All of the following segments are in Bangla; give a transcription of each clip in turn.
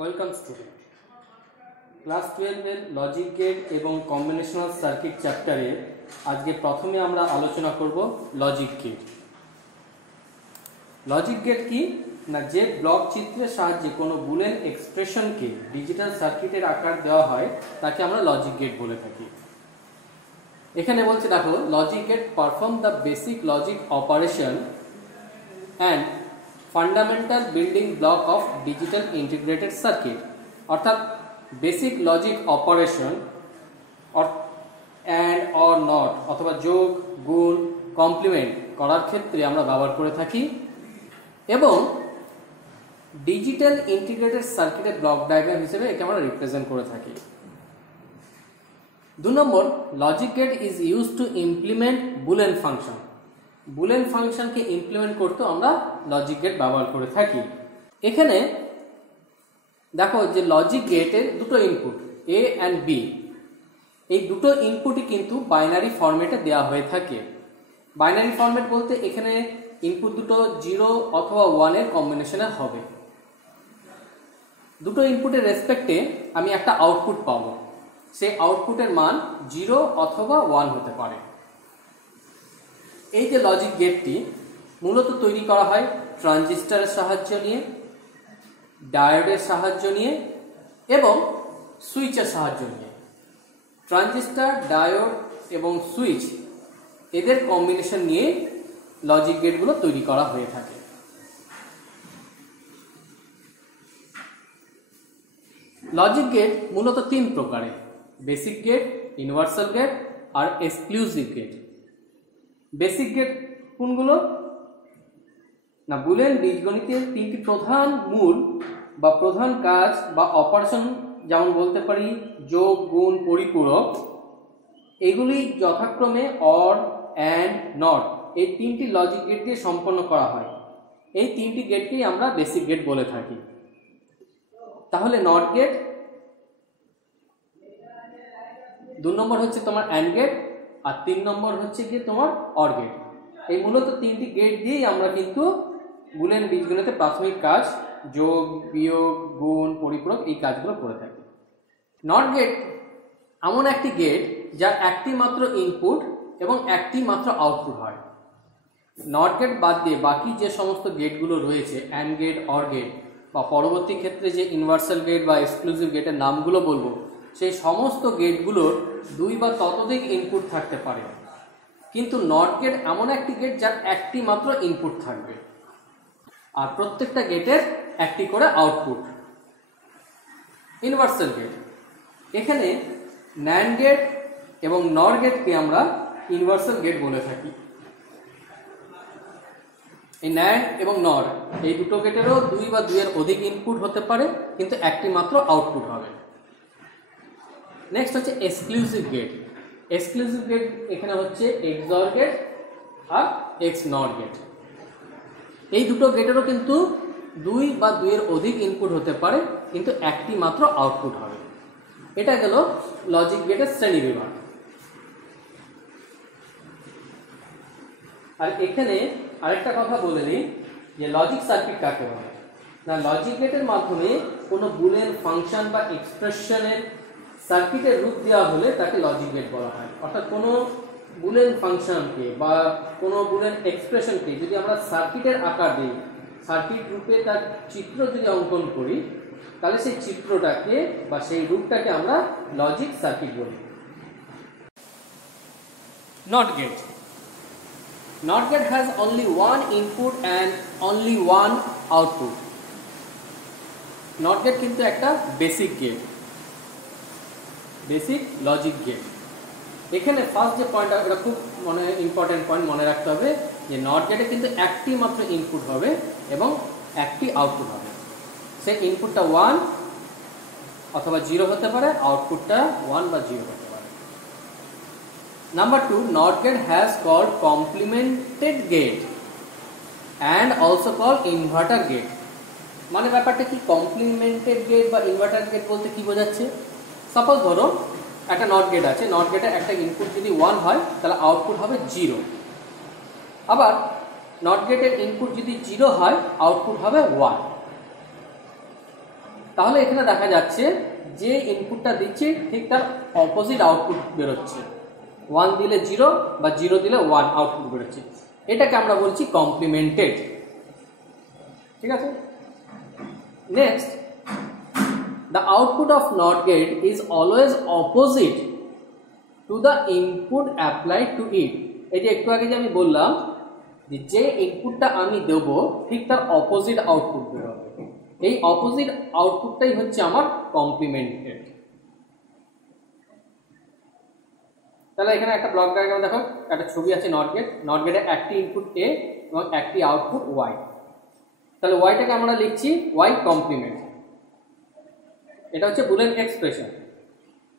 ওয়েলকাম স্টুডেন্ট, ক্লাস 12 এর লজিক গেট এবং কম্বিনেশনাল সার্কিট চ্যাপ্টারে আজকে প্রথমে আমরা আলোচনা করব লজিক গেট। লজিক গেট কি না, যে ব্লক চিত্রের সাহায্যে কোনো বুলিয়ান এক্সপ্রেশনকে ডিজিটাল সার্কিটের আকার দেওয়া হয় তাকে আমরা লজিক গেট বলে থাকি। এখানে বলছে দেখো, logic gate perform the basic logic operation and fundamental building block of digital integrated circuit. অর্থাৎ basic logic operation and or not অথবা যোগ, গুণ, কমপ্লিমেন্ট করার ক্ষেত্রে আমরা ব্যবহার করে থাকি এবং ডিজিটাল ইন্টিগ্রেটেড সার্কিটের ব্লক ডায়াগ্রাম হিসেবে একে আমরা রিপ্রেজেন্ট করে থাকি। 2 নম্বর, logic gate is use to implement boolean function. Boolean ফাংশনকে ইমপ্লিমেন্ট করতে আমরা লজিক গেট ব্যবহার করে থাকি। এখানে দেখো যে লজিক গেটের দুটো ইনপুট এ অ্যান্ড বি, এই দুটো ইনপুটই কিন্তু বাইনারি ফরম্যাটে দেওয়া হয়ে থাকে। বাইনারি ফরম্যাট বলতে এখানে ইনপুট দুটো 0 অথবা 1 এর কম্বিনেশনে হবে। দুটো ইনপুটের রেসপেক্টে আমি একটা আউটপুট পাবো, সেই আউটপুটের মান 0 অথবা 1 হতে পারে। এই যে লজিক গেটটি মূলত তৈরি করা হয় ট্রানজিস্টরের সাহায্য নিয়ে, ডায়োডের সাহায্য নিয়ে এবং সুইচের সাহায্য নিয়ে। ট্রানজিস্টর, ডায়োড এবং সুইচ এদের কম্বিনেশন নিয়ে লজিক গেটগুলো তৈরি করা হয়ে থাকে। লজিক গেট মূলত 3 প্রকারের: বেসিক গেট, ইউনিভার্সাল গেট আর এক্সক্লুসিভ গেট। বেসিক গেট কোনগুলো না, বুলিয়ান বীজগণিতের 3টি প্রধান মূল বা প্রধান কাজ বা অপারেশন, যেমন বলতে পারি যোগ, গুণ, পরিপূরক, এগুলি যথাক্রমে অর, অ্যান্ড, নট, এই 3টি লজিক গেট দিয়ে সম্পন্ন করা হয়। এই 3টি গেটকেই আমরা বেসিক গেট বলে থাকি। তাহলে নট গেট, 2 নম্বর হচ্ছে তোমার অ্যান্ড গেট, আর 3 নম্বর হচ্ছে গিয়ে তোমার অর গেট। এই মূলত 3টি গেট দিয়েই আমরা কিন্তু বুলিয়ান বীজগণিতের প্রাথমিক কাজ, যোগ, বিয়োগ, গুণ, পরিপূরক, এই কাজগুলো করে থাকি। নট গেট এমন একটি গেট যার একটি মাত্র ইনপুট এবং একটি মাত্র আউটপুট হয়। নট গেট বাদ দিয়ে বাকি যে সমস্ত গেটগুলো রয়েছে, অ্যান্ড গেট, অর গেট বা পরবর্তী ক্ষেত্রে যে ইউনিভার্সাল গেট বা এক্সক্লুসিভ গেটের নামগুলো বলবো, সেই সমস্ত গেটগুলোর 2 বা ততোধিক ইনপুট থাকতে পারে। কিন্তু নট গেট এমন একটি গেট যার একটি মাত্র ইনপুট থাকবে আর প্রত্যেকটা গেটের একটি করে আউটপুট। ইউনিভার্সাল গেট, এখানে ন্যান্ড গেট এবং নর গেটকে আমরা ইউনিভার্সাল গেট বলে থাকি। এই ন্যান্ড এবং নর এই দুটো গেটেরও 2 বা 2 এর অধিক ইনপুট হতে পারে, কিন্তু একটি মাত্র আউটপুট হবে। নেক্সট হচ্ছে এক্সক্লুসিভ গেট। এক্সক্লুসিভ গেট এখানে হচ্ছে এক্সঅর গেট আর এক্স নট গেট। এই দুটো গেটেরও কিন্তু 2 বা 2 এর অধিক ইনপুট হতে পারে, কিন্তু একটি মাত্র আউটপুট হবে। এটা গেল লজিক গেটের শ্রেণী বিভাগ। আর এখানে আরেকটা কথা বলে নিই যে লজিক সার্কিট কাকে বলে না, লজিক গেটের মাধ্যমে কোনো বুলিয়ান ফাংশন বা এক্সপ্রেশনের সার্কিটের রূপ দেওয়া হলে তাকে লজিক গেট বলা হয়। অর্থাৎ কোনো বুলিয়ান ফাংশনকে বা কোনো বুলিয়ান এক্সপ্রেশনকে যদি আমরা সার্কিটের আকার দিই, সার্কিট রূপে তার চিত্র যদি অঙ্কন করি, তাহলে সেই চিত্রটাকে বা সেই রূপটাকে আমরা লজিক সার্কিট বলি। Not gate, not gate has only 1 input and only 1 output. Not gate কিন্তু একটা basic gate, basic logic gate. এখানে ফার্স্ট যে পয়েন্ট, এটা খুব ইম্পর্টেন্ট পয়েন্ট মনে রাখতে হবে যে নট গেটে কিন্তু একটি মাত্র ইনপুট হবে এবং একটি আউটপুট হবে। সেই ইনপুটটা 1 অথবা 0 হতে পারে, আউটপুটটা 1 বা 0 হতে পারে। Number 2, not gate has called complemented gate and also called inverter gate. মানে ব্যাপারটা কি, কমপ্লিমেন্টেড গেট বা ইনভার্টার গেট বলতে কি বোঝাচ্ছে? সাপোজ ধরো একটা নট গেট আছে, নট গেটের একটা ইনপুট যদি 1 হয় তাহলে আউটপুট হবে 0। আবার নট গেটের ইনপুট যদি 0 হয় আউটপুট হবে 1। তাহলে এখানে দেখা যাচ্ছে যে ইনপুটটা দিচ্ছি ঠিক তার অপোজিট আউটপুট বেরোচ্ছে। 1 দিলে 0 বা 0 দিলে 1 আউটপুট বেরোচ্ছে, এটাকে আমরা বলছি কমপ্লিমেন্টেড। ঠিক আছে, next, the output of NOT gate is always opposite to the input applied to it। এই যে একটু আগে যে আমি বললাম যে ইনপুটটা আমি দেব ঠিক তার অপোজিট আউটপুট বেরোবে, এই অপোজিট আউটপুটটাই হচ্ছে আমার কমপ্লিমেন্টেড। তাহলে এখানে একটা ব্লক ডায়াগ্রাম দেখো, একটা ছবি আছে নট গেট, নট গেটে একটি ইনপুট এ এবং একটি আউটপুট ওয়াই। তাহলে ওয়াইটাকে আমরা লিখছি ওয়াই কমপ্লিমেন্ট, এটা হচ্ছে বুলিয়ান এক্সপ্রেশন।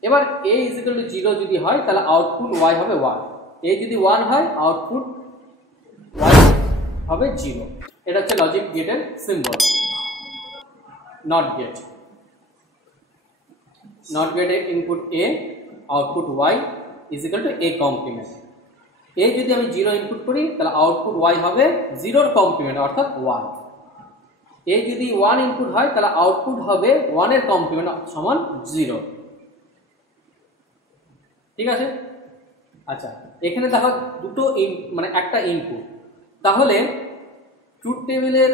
এবার a = 0 যদি হয় তাহলে আউটপুট y হবে 1, a যদি 1 হয় আউটপুট y হবে 0। এটা হচ্ছে লজিক গেটের সিম্বল। নট গেট, নট গেটে input a, output y = a কমপ্লিমেন্ট। a যদি আমি 0 ইনপুট করি তাহলে আউটপুট y হবে 0 এর কমপ্লিমেন্ট অর্থাৎ 1। a যদি 1 ইনপুট হয় তাহলে আউটপুট হবে 1 এর কমপ্লিমেন্ট সমান 0। ঠিক আছে, আচ্ছা এখানে দেখো দুটো মানে একটা ইনপুট, তাহলে ট্রুথ টেবিলের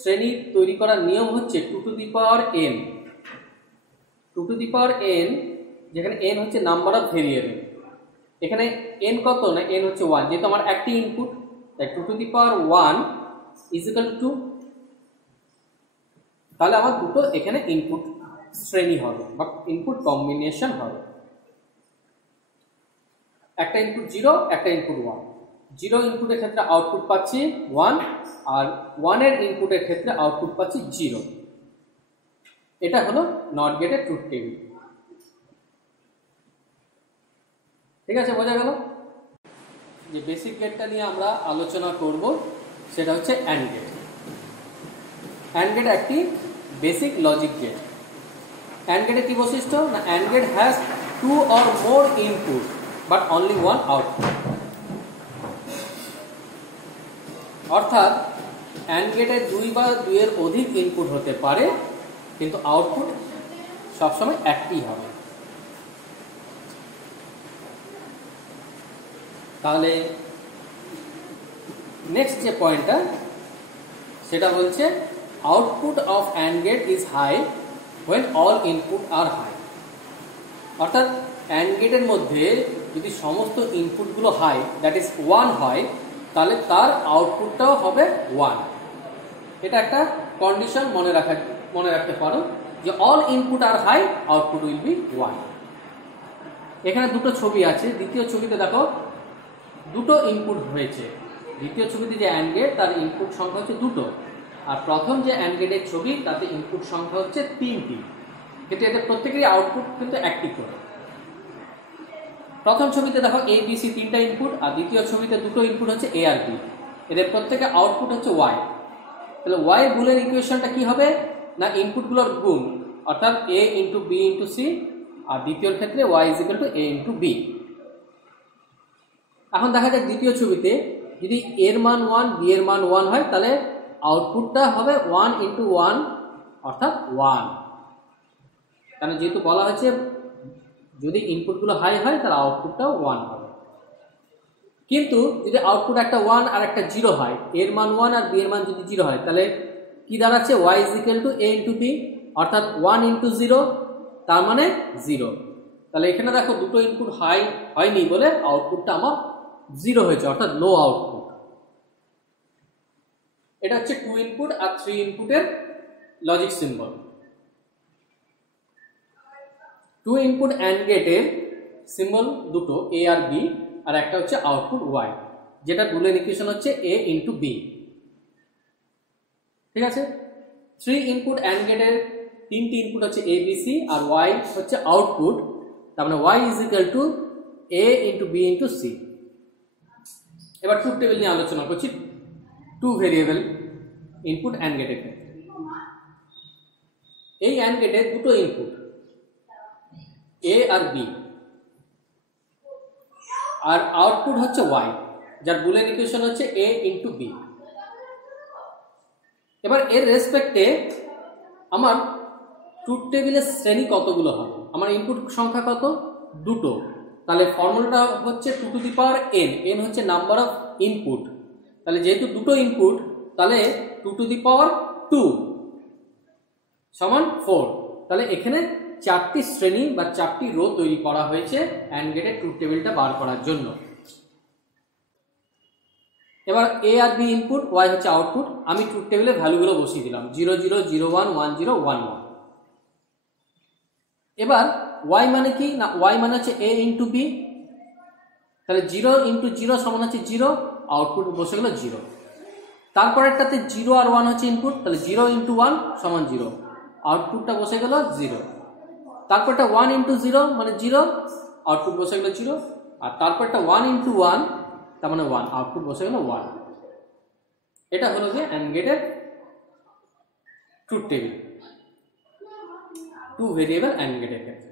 শ্রেণী তৈরি করার নিয়ম হচ্ছে 2 to the power n। 2 to the power n, যেখানে n হচ্ছে নাম্বার অফ ভেরিয়েবল, এখানে n কত না n হচ্ছে 1, যেহেতু আমার একটি ইনপুট তাই 2 টু দি পাওয়ার 1 = 2। তাহলে আমার দুটো এখানে ইনপুট শ্রেণী হবে বা ইনপুট কম্বিনেশন হবে, একটা ইনপুট 0 একটা ইনপুট 1। 0 ইনপুটের ক্ষেত্রে আউটপুট পাচ্ছি 1 আর 1 এর ইনপুটের ক্ষেত্রে আউটপুট পাচ্ছি 0। এটা হলো নট গেটের ট্রুথ টেবিল। ঠিক আছে, বোঝা গেল? যে বেসিক গেটটা নিয়ে আমরা আলোচনা করব সেটা হচ্ছে অ্যান্ড গেট। অ্যান্ড গেট একটি বেসিক লজিক গেট। অ্যান্ড গেটের কি বৈশিষ্ট্য না, and gate has 2 or more input but only 1 output. অর্থাৎ অ্যান্ড গেটে 2 বা 2 এর অধিক ইনপুট হতে পারে কিন্তু আউটপুট সবসময় একটি হবে। তাহলে নেক্সট যে পয়েন্টটা সেটা বলছে output of and gate is high when all input are high। অর্থাৎ অ্যান্ড গেটের মধ্যে যদি সমস্ত ইনপুটগুলো হাই দ্যাট ইজ 1 হয় তাহলে তার আউটপুটটাও হবে 1। এটা একটা কন্ডিশন মনে রাখতে পারো যে all input are high output will be 1। এখানে দুটো ছবি আছে, দ্বিতীয় ছবিতে দেখো দুটো ইনপুট হয়েছে, দ্বিতীয় ছবিতে যে অ্যান্ড গেট তার ইনপুট সংখ্যা হচ্ছে 2টো, আর প্রথম যে অ্যান্ড গেটের ছবি তাতে ইনপুট সংখ্যা হচ্ছে 3টি, কিন্তু এদের প্রত্যেকেরই আউটপুট কিন্তু একটি করে। প্রথম ছবিতে দেখো এ বি সি 3টা ইনপুট, আর দ্বিতীয় ছবিতে দুটো ইনপুট হচ্ছে এ আর বি, এদের প্রত্যেকের আউটপুট হচ্ছে ওয়াই। তাহলে ওয়াই এর বুলিয়ান ইকুয়েশনটা কি হবে না ইনপুটগুলোর গুণ, অর্থাৎ এ ইন্টু বি ইন্টু সি, আর দ্বিতীয় ক্ষেত্রে ওয়াই = এ ইন্টু বি। এখন দেখা যাক দ্বিতীয় ছবিতে যদি এর মান 1 বি এর মান 1 হয় তাহলে আউটপুটটা হবে 1 × 1 অর্থাৎ 1। কারণ যেহেতু বলা হয়েছে যদি ইনপুটগুলো হাই হয় তাহলে আউটপুটটাও 1 হবে। কিন্তু যদি আউটপুট একটা 1 আর একটা 0 হয়, এর মান 1 আর বি এর মান যদি 0 হয় তাহলে কি দাঁড়াচ্ছে y = a × b, অর্থাৎ 1 × 0 তার মানে 0। তাহলে এখানে দেখো দুটো ইনপুট হাই হয়নি বলে আউটপুটটা আমার 0 হয়েছে অর্থাৎ লো আউটপুট। এটা হচ্ছে 2 ইনপুট আর 3 ইনপুটের লজিক সিম্বল। 2 ইনপুট অ্যান্ড গেটের সিম্বল দুটো এ আর বি, আর একটা হচ্ছে আউটপুট ওয়াই, যেটা বুলিয়ান ইকুয়েশন হচ্ছে এ ইন্টু বি। ঠিক আছে, 3 ইনপুট অ্যান্ড গেটের 3টি ইনপুট হচ্ছে A B C R Y হচ্ছে আউটপুট, তার মানে ওয়াই = এ ইন্টু বি ইন্টু সি। এবার ট্রুথ টেবিল নিয়ে আলোচনা করছি 2 ভেরিয়েবল ইনপুট অ্যান্ড গেটের ক্ষেত্রে। এই অ্যান্ড গেটের দুটো ইনপুট এ আর বি, আর আউটপুট হচ্ছে ওয়াই, যার বুলিয়ান ইকুয়েশন হচ্ছে এ ইন্টু বি। এবার এর রেসপেক্টে আমার ট্রুথ টেবিলের শ্রেণী কতগুলো হবে? আমার ইনপুট সংখ্যা কত? দুটো। তাহলে ফর্মুলাটা হচ্ছে 2 to the power n। n হচ্ছে নাম্বার অফ ইনপুট। তাহলে যেহেতু দুটো ইনপুট, তাহলে 2 টু দি পাওয়ার 2 সমান 4। তাহলে এখানে 4টি শ্রেণী বা 4টি রো তৈরি করা হয়েছে অ্যান্ড গেটের ট্রুথ টেবিলটা বার করার জন্য। এবার a আর b ইনপুট, y হচ্ছে আউটপুট। আমি ট্রুথ টেবিলের ভ্যালুগুলো বসিয়ে দিলাম 0 0 0 1 1 0 1 1। এবার y মানে কি না, y মানে হচ্ছে a ইন্টু b। তাহলে 0 ইন্টু 0 সমান হচ্ছে 0, আউটপুট বসে গেল 0। তারপরেরটাতে 0 আর 1 হচ্ছে ইনপুট, তাহলে 0 ইন্টু 1 সমান 0, আউটপুটটা বসে গেল 0। তারপরটা 1 ইন্টু 0 মানে 0, আউটপুট বসে গেল 0। আর তারপরটা 1 ইন্টু 1 তার মানে 1, আউটপুট বসে গেল 1। এটা হলো যে অ্যান্ড গেটের ট্রুথ টেবিল 2 ভেরিয়েবল অ্যান্ড গেটের ক্ষেত্রে।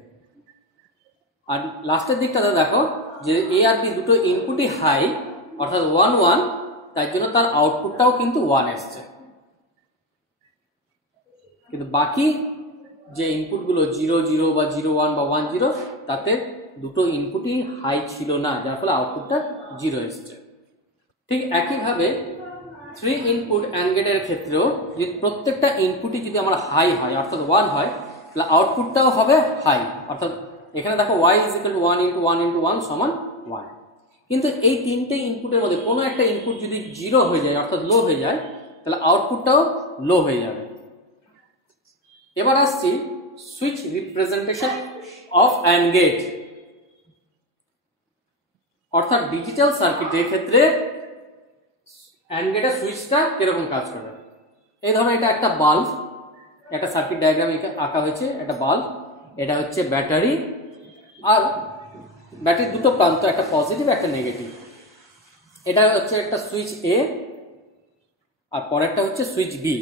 আর লাস্টের দিকটাতে দেখো যে এ আর বি দুটো ইনপুটই হাই, অর্থাৎ 1 1, তাই জন্য তার আউটপুটটাও কিন্তু 1 এসছে। কিন্তু বাকি যে ইনপুটগুলো 0 0 বা 0 1 বা 1 0, তাতে দুটো ইনপুটই হাই ছিল না, যার ফলে আউটপুটটা 0 এসছে। ঠিক একইভাবে 3 ইনপুট অ্যান্ড গেটের ক্ষেত্রেও যদি প্রত্যেকটা ইনপুটই যদি আমার হাই হয় অর্থাৎ 1 হয়, তাহলে আউটপুটটাও হবে হাই। অর্থাৎ এখানে দেখো y = 1 × 1 × 1 সমান 1। কিন্তু এই তিনটে ইনপুটের মধ্যে কোনো একটা ইনপুট যদি 0 হয়ে যায় অর্থাৎ লো হয়ে যায়, তাহলে আউটপুটটাও লো হয়ে যাবে। এবার আসছি switch representation of and gate, অর্থাৎ ডিজিটাল সার্কিটের ক্ষেত্রে অ্যান্ড গেটের সুইচটা কিরকম কাজ করে। এই ধরো এটা একটা বাল্ব, একটা সার্কিট ডায়াগ্রাম আঁকা হয়েছে, একটা বাল্ব, এটা হচ্ছে ব্যাটারি, আর ব্যাটারির দুটো প্রান্ত, একটা পজিটিভ একটা নেগেটিভ। এটা হচ্ছে একটা সুইচ এ আর পরেরটা হচ্ছে সুইচ বি।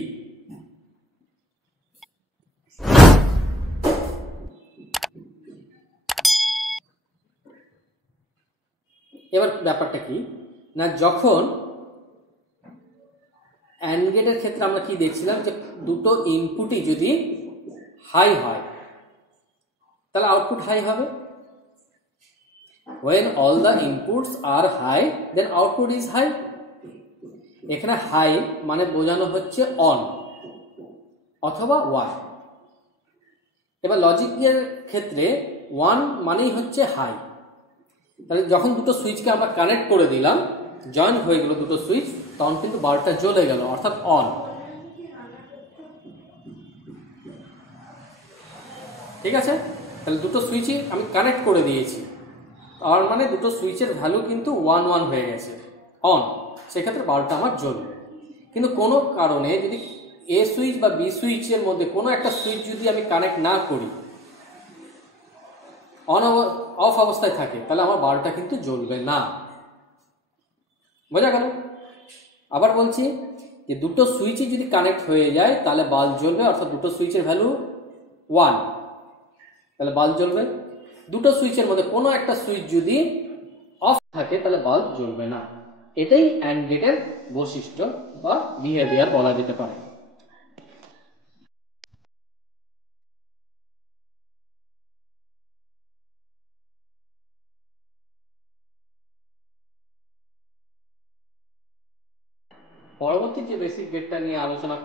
এবার ব্যাপারটা কি না, যখন অ্যান্ড গেটের ক্ষেত্রে আমরা কি দেখছিলাম যে দুটো ইনপুটই যদি হাই হয় তাহলে আউটপুট হাই হবে। when all the inputs are high then output is high। এখানে হাই মানে বোঝানো হচ্ছে অন অথবা 1। এবার লজিকের ক্ষেত্রে 1 মানেই হচ্ছে হাই। তাহলে যখন দুটো সুইচকে আমরা কানেক্ট করে দিলাম, জয়েন্ট হয়ে গেল দুটো সুইচ, তখন কিন্তু বাল্বটা জ্বলে গেল অর্থাৎ অন। ঠিক আছে, তাহলে দুটো সুইচই আমি কানেক্ট করে দিয়েছি, তার মানে দুটো সুইচের ভ্যালু কিন্তু 1 1 হয়ে গেছে, অন। সেক্ষেত্রে বাল্বটা আমার জ্বলবে। কিন্তু কোনো কারণে যদি এ সুইচ বা বি সুইচের মধ্যে কোনো একটা সুইচ যদি আমি কানেক্ট না করি, অন অফ অবস্থায় থাকে, তাহলে আমার বাল্বটা কিন্তু জ্বলবে না। বোঝা গেল? আবার বলছি যে দুটো সুইচই যদি কানেক্ট হয়ে যায় তাহলে বাল্ব জ্বলবে, অর্থাৎ দুটো সুইচের ভ্যালু 1, তাহলে বাল্ব জ্বলবে। দুটো সুইচের মধ্যে কোনো একটা সুইচ যদি অফ থাকে তাহলে বাল্ব জ্বলবে না। এটাই অ্যান্ড গেটের বৈশিষ্ট্য বা বিহেভিয়ার বলা যেতে পারে। পরবর্তী যে বেসিক গেটটা নিয়ে আলোচনা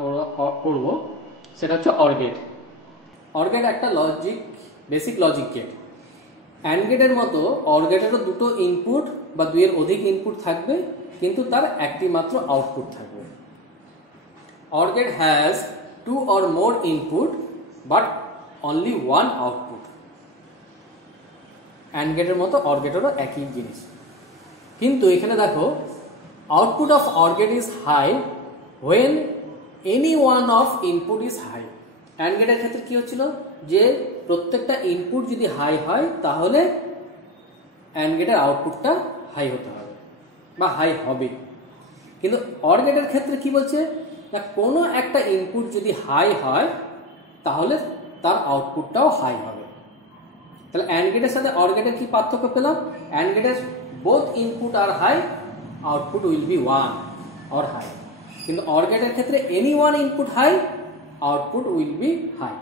করব সেটা হচ্ছে অর গেট। অর গেট একটা বেসিক লজিক গেট। অ্যান্ড গেটের মতো অর গেটেরও দুটো ইনপুট বা দুইয়ের অধিক ইনপুট থাকবে, কিন্তু তার একটি মাত্র আউটপুট থাকবে। Or gate has 2 or more input but only 1 output. And গেটের মতো অর গেটেরও একই জিনিস, কিন্তু এখানে দেখো output of or gate is high when any one of input is high। And গেটের ক্ষেত্রে কি হচ্ছিল যে প্রত্যেকটা ইনপুট যদি হাই হয় তাহলে অ্যান্ড গেটের আউটপুটটা হাই হতে হবে বা হাই হবে। কিন্তু অর গেটের ক্ষেত্রে কি বলছে না, কোনো একটা ইনপুট যদি হাই হয় তাহলে তার আউটপুটটাও হাই হবে। তাহলে অ্যান্ড গেটের সাথে অর গেটের কি পার্থক্য পেলাম? অ্যান্ড গেটের both input are high, output will be 1 or high. কিন্তু অর গেটের ক্ষেত্রে any one input high, output will be high.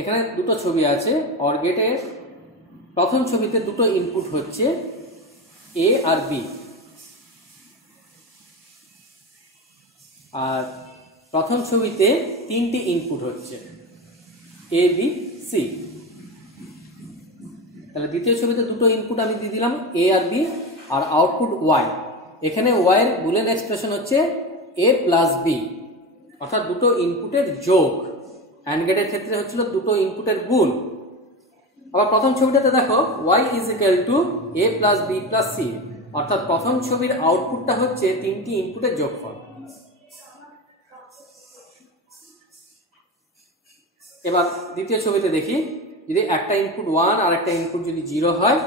এখানে দুটো ছবি আছে। অর গেটের প্রথম ছবিতে দুটো ইনপুট হচ্ছে এ আর বি, আর প্রথম ছবিতে তিনটি ইনপুট হচ্ছে এ বি সি। তাহলে দ্বিতীয় ছবিতে দুটো ইনপুট আমি দিয়ে দিলাম এ আর বি, আর আউটপুট ওয়াই। এখানে ওয়াই এর বুলিয়ান এক্সপ্রেশন হচ্ছে এ প্লাস বি, অর্থাৎ দুটো ইনপুটের যোগ। অ্যান্ড গেটের ক্ষেত্রে হচ্ছিল দুটো ইনপুটের গুণ। আবার প্রথম ছবিটাতে দেখো Y is equal to A plus B plus C, অর্থাৎ প্রথম ছবির আউটপুটটা হচ্ছে তিনটি ইনপুটের যোগফল। এবার দ্বিতীয় ছবিতে দেখি, যদি একটা ইনপুট 1 আর একটা ইনপুট যদি 0 হয়,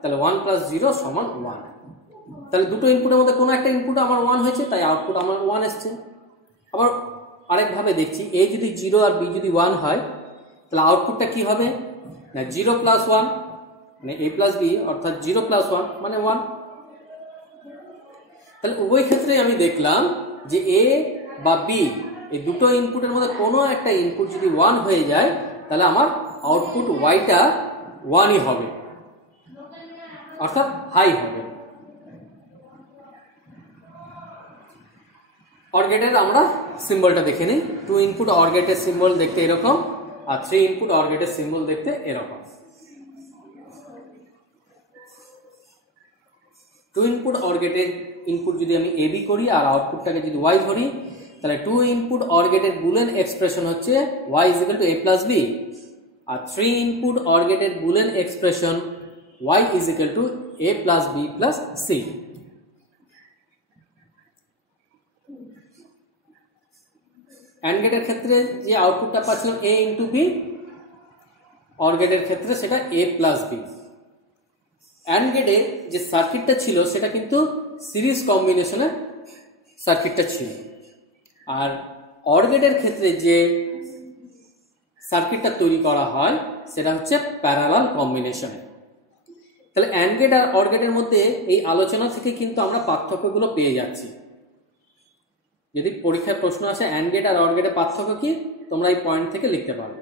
তাহলে 1 প্লাস 0 সমান 1। তাহলে দুটো ইনপুটের মধ্যে কোনো একটা ইনপুট আমার 1 হয়েছে, তাই আউটপুট আমার 1 এসছে। আবার আরেকভাবে দেখছি, এ যদি 0 আর বি যদি 1 হয়, তাহলে আউটপুটটা কি হবে না 0 প্লাস 1, মানে এ প্লাস বি অর্থাৎ 0 প্লাস 1 মানে 1। তাহলে উভয় ক্ষেত্রে আমি দেখলাম যে এ বা বি এই দুটো ইনপুটের মধ্যে কোনো একটা ইনপুট যদি 1 হয়ে যায়, তাহলে আমার আউটপুট ওয়াইটা 1ই হবে, অর্থাৎ হাই হবে। অর গেটের আমরা সিম্বলটা দেখে নিই। 2 ইনপুট অর গেটের সিম্বল দেখতে এরকম, আর 3 ইনপুট অর গেটের সিম্বল দেখতে এরকম। 2 ইনপুট অর গেটের ইনপুট যদি আমি এ বি করি আর আউটপুটটাকে যদি ওয়াই ধরি, তাহলে 2 ইনপুট অর গেটের বুলিয়ান এক্সপ্রেশন হচ্ছে y is equal to A plus b, আর 3 ইনপুট অর গেটের boolean expression y is equal to A plus B plus c. And গেটের ক্ষেত্রে যে আউটপুটটা পাচ্ছিলাম এ ইন্টু বি, অর গেটের ক্ষেত্রে সেটা এ প্লাস বি। অ্যান্ড গেটে যে সার্কিটটা ছিল সেটা কিন্তু সিরিজ কম্বিনেশনের সার্কিটটা ছিল, আর অর গেটের ক্ষেত্রে যে সার্কিটটা তৈরি করা হয় সেটা হচ্ছে প্যারালাল কম্বিনেশনে। তাহলে অ্যান্ড গেট আর অর গেটের মধ্যে এই আলোচনা থেকে কিন্তু আমরা পার্থক্যগুলো পেয়ে যাচ্ছি। যদি পরীক্ষায় প্রশ্ন আসে অ্যান্ড গেট আর অর গেটের পার্থক্য কি, তোমরা এই পয়েন্ট থেকে লিখতে পারবে।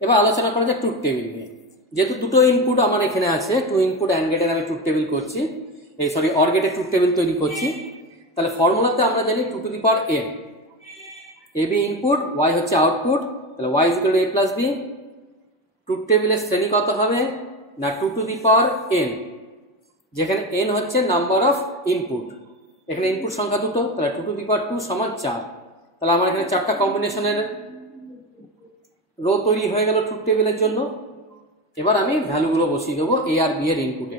এবার আলোচনা করা যায় ট্রুথ টেবিল নিয়ে। যেহেতু দুটো ইনপুট আমার এখানে আছে, 2 ইনপুট অ্যান্ড গেটের আমি ট্রুথ টেবিল করছি, অর গেটের ট্রুথ টেবিল তৈরি করছি। তাহলে ফর্মুলাতে আমরা জানি 2 to the power n, A B input, Y হচ্ছে আউটপুট, তাহলে Y is equal to A plus B. Truth টেবিলের শ্রেণী কত হবে না 2 টু দি পাওয়ার n, যেখানে n হচ্ছে নাম্বার অফ ইনপুট। এখানে ইনপুট সংখ্যা দুটো, তাহলে 2 টু দি পাওয়ার 2 সমান 4। তাহলে আমার এখানে 4টা কম্বিনেশনের রো তৈরি হয়ে গেল ট্রুথ টেবিলের জন্য। এবার আমি ভ্যালুগুলো বসিয়ে দেবো এ আর বি এর ইনপুটে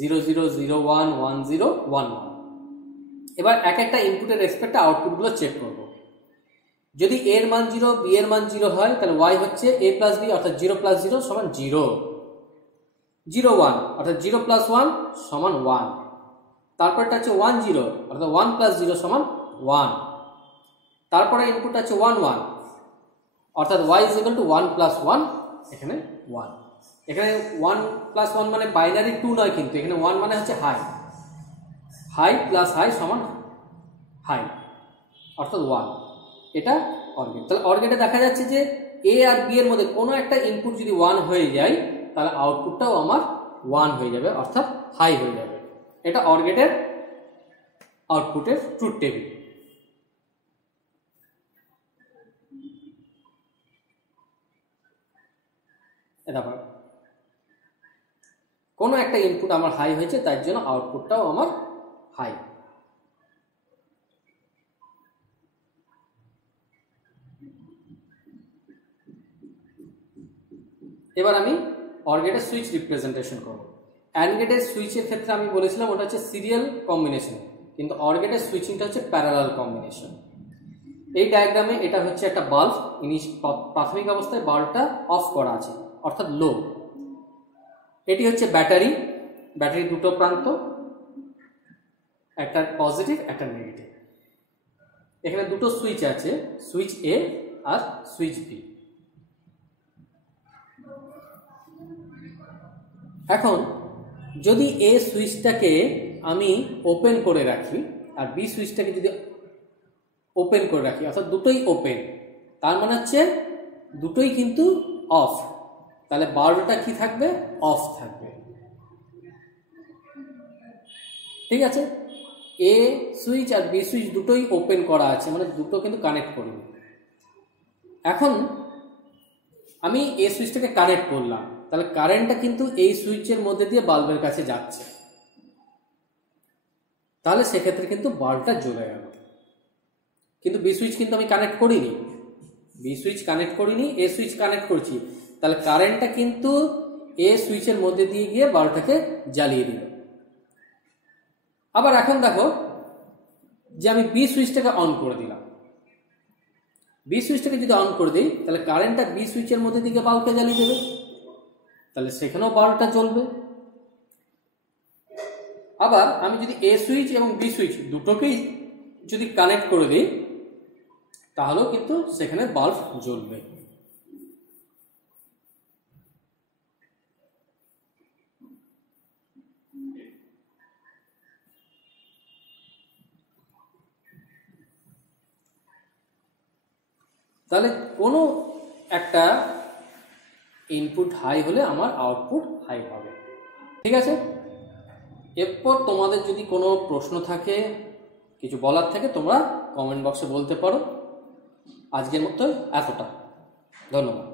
0 0 0 1 1 0 1 1। এবার এক একটা ইনপুটের রেসপেক্টে আউটপুটগুলো চেক করব। যদি এ এর মান 0 বি এর মান 0 হয়, তাহলে ওয়াই হচ্ছে এ প্লাস বি অর্থাৎ 0 প্লাস 0 সমান 0, 0 1 অর্থাৎ 0 প্লাস 1 সমান 1, তারপরটা হচ্ছে 1 0 অর্থাৎ 1 প্লাস 0 সমান 1, তারপরে ইনপুট আছে 1 1 অর্থাৎ y is equal two 1 plus 1, এখানে 1। এখানে 1 প্লাস 1 মানে বাইনারি 2 নয়, কিন্তু এখানে 1 মানে হচ্ছে হাই, হাই প্লাস হাই সমান হাই অর্থাৎ 1। এটা অর গেট। তাহলে অর গেটে দেখা যাচ্ছে যে এ আর বি এর মধ্যে কোনো একটা ইনপুট যদি 1 হয়ে যায়, তাহলে আউটপুটটাও আমার 1 হয়ে যাবে অর্থাৎ হাই হয়ে যাবে। এটা অর গেটের আউটপুটের ট্রুথ টেবিল। এটা কোনো একটা ইনপুট আমার হাই হয়েছে, তার জন্য আউটপুটটাও আমার হাই। এবার আমি অর গেটের সুইচ রিপ্রেজেন্টেশন করব। অ্যান্ড গেটের সুইচের ক্ষেত্রে আমি বলেছিলাম ওটা হচ্ছে সিরিয়াল কম্বিনেশন, কিন্তু অর গেটের সুইচিংটা হচ্ছে প্যারালাল কম্বিনেশন। এই ডায়াগ্রামে এটা হচ্ছে একটা বাল্ব, প্রাথমিক অবস্থায় বাল্বটা অফ করা আছে অর্থাৎ লো। এটি হচ্ছে ব্যাটারি, ব্যাটারির দুটো প্রান্ত, একটা পজিটিভ একটা নেগেটিভ। এখানে দুটো সুইচ আছে, সুইচ এ আর সুইচ বি। এখন যদি এ সুইচটাকে আমি ওপেন করে রাখি আর বি সুইচটাকে যদি ওপেন করে রাখি, অর্থাৎ দুটোই ওপেন, তার মানে হচ্ছে দুটোই কিন্তু অফ, তাহলে বাল্বটা কি থাকবে? অফ থাকবে। ঠিক আছে, এ সুইচ আর বি সুইচ দুটোই ওপেন করা আছে, মানে দুটো কিন্তু কানেক্ট করিনি। এখন আমি এই সুইচটাকে কানেক্ট করলাম, তাহলে কারেন্টটা কিন্তু এই সুইচের মধ্যে দিয়ে বাল্বের কাছে যাচ্ছে, তাহলে সেক্ষেত্রে কিন্তু বাল্বটা জ্বলে গেল। কিন্তু বি সুইচ কিন্তু আমি কানেক্ট করিনি, বি সুইচ কানেক্ট করিনি, এ সুইচ কানেক্ট করছি, তাহলে কারেন্টটা কিন্তু এ সুইচের মধ্যে দিয়ে গিয়ে বাল্বটাকে জ্বালিয়ে দিল। আবার এখন দেখো যে আমি বি সুইচটাকে অন করে দিলাম, বি সুইচটাকে যদি অন করে দিই তাহলে কারেন্টটা বি সুইচের মধ্যে দিকে বাল্বটা জ্বালিয়ে দেবে, তাহলে সেখানেও বাল্বটা জ্বলবে। আবার আমি যদি এ সুইচ এবং বি সুইচ দুটোকেই যদি কানেক্ট করে দিই তাহলেও কিন্তু সেখানে বাল্ব জ্বলবে। তাহলে কোনো একটা ইনপুট হাই হলে আমার আউটপুট হাই হবে। ঠিক আছে, এরপর তোমাদের যদি কোনো প্রশ্ন থাকে, কিছু বলার থাকে, তোমরা কমেন্ট বক্সে বলতে পারো। আজকের মতো এতটা, ধন্যবাদ।